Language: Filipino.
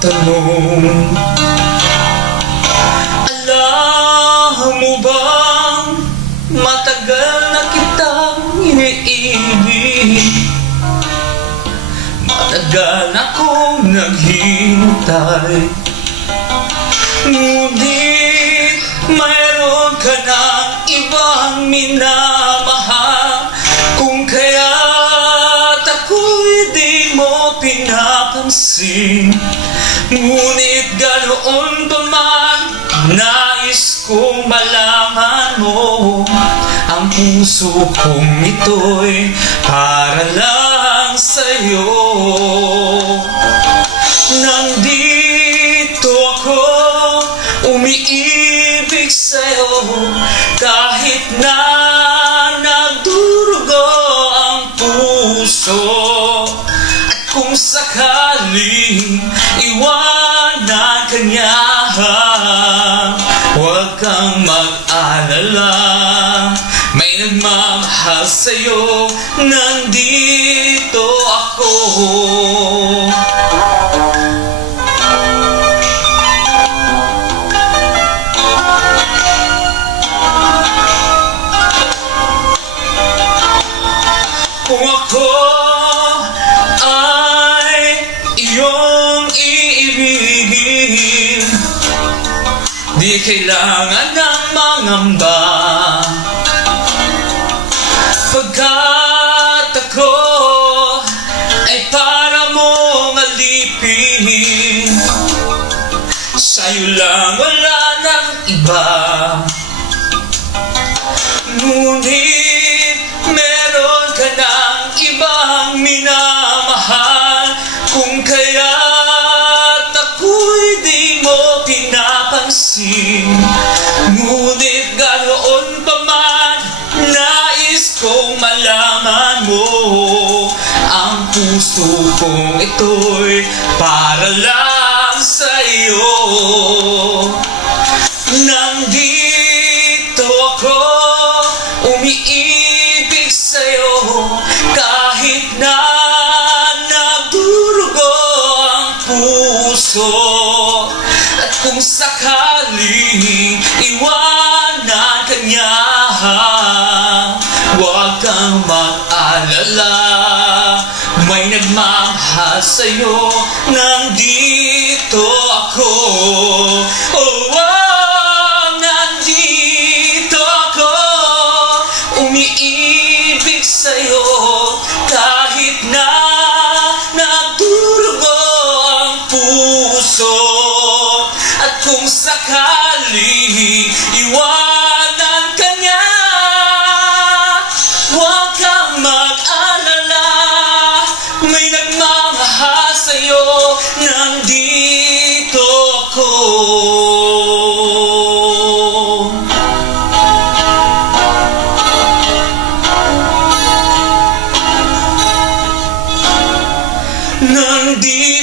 magtanong, alam mo bang matagal na kitang iniibig? Matagal na akong naghihintay, ngunit mayroon ka ng ibang minamahal. Kung kaya't ako'y di mo pinapansin, ngunit ganoon pa man, nais kong malaman mo, ang puso kong ito'y para lang sa'yo. Nandito ako, umiibig sa'yo, kahit na nagdurugo ang puso. At kung sakaling iwanan ka niya, huwag kang mag-alala, may nagmamahal sa'yo, nandito ako. Kung ako ay iyong iibigin, di kailangan ng mangamba, pagkat ako ay para mong alipin. Sa'yo lang, wala nang iba, ngunit meron ka ng ibang minamahal. Kung kaya't ako'y di mo pinapansin, ngunit ganoon pa man, nais kong malaman mo, ang puso kong ito'y para lang sa'yo. Nandito ako, umiibig sa'yo, kahit na nagdurugo ang puso. At kung sakaling iwanan ka niya, huwag kang mag-alala, may nagmamahal sa'yo, nandito ako. Oh, nandito ako, umiibig sa'yo, kahit na nagdurugo ang puso. At kung sakaling iwanan ka niya, huwag kang mag-alala, may nagmamahal sa'yo, nandito ako. Nandito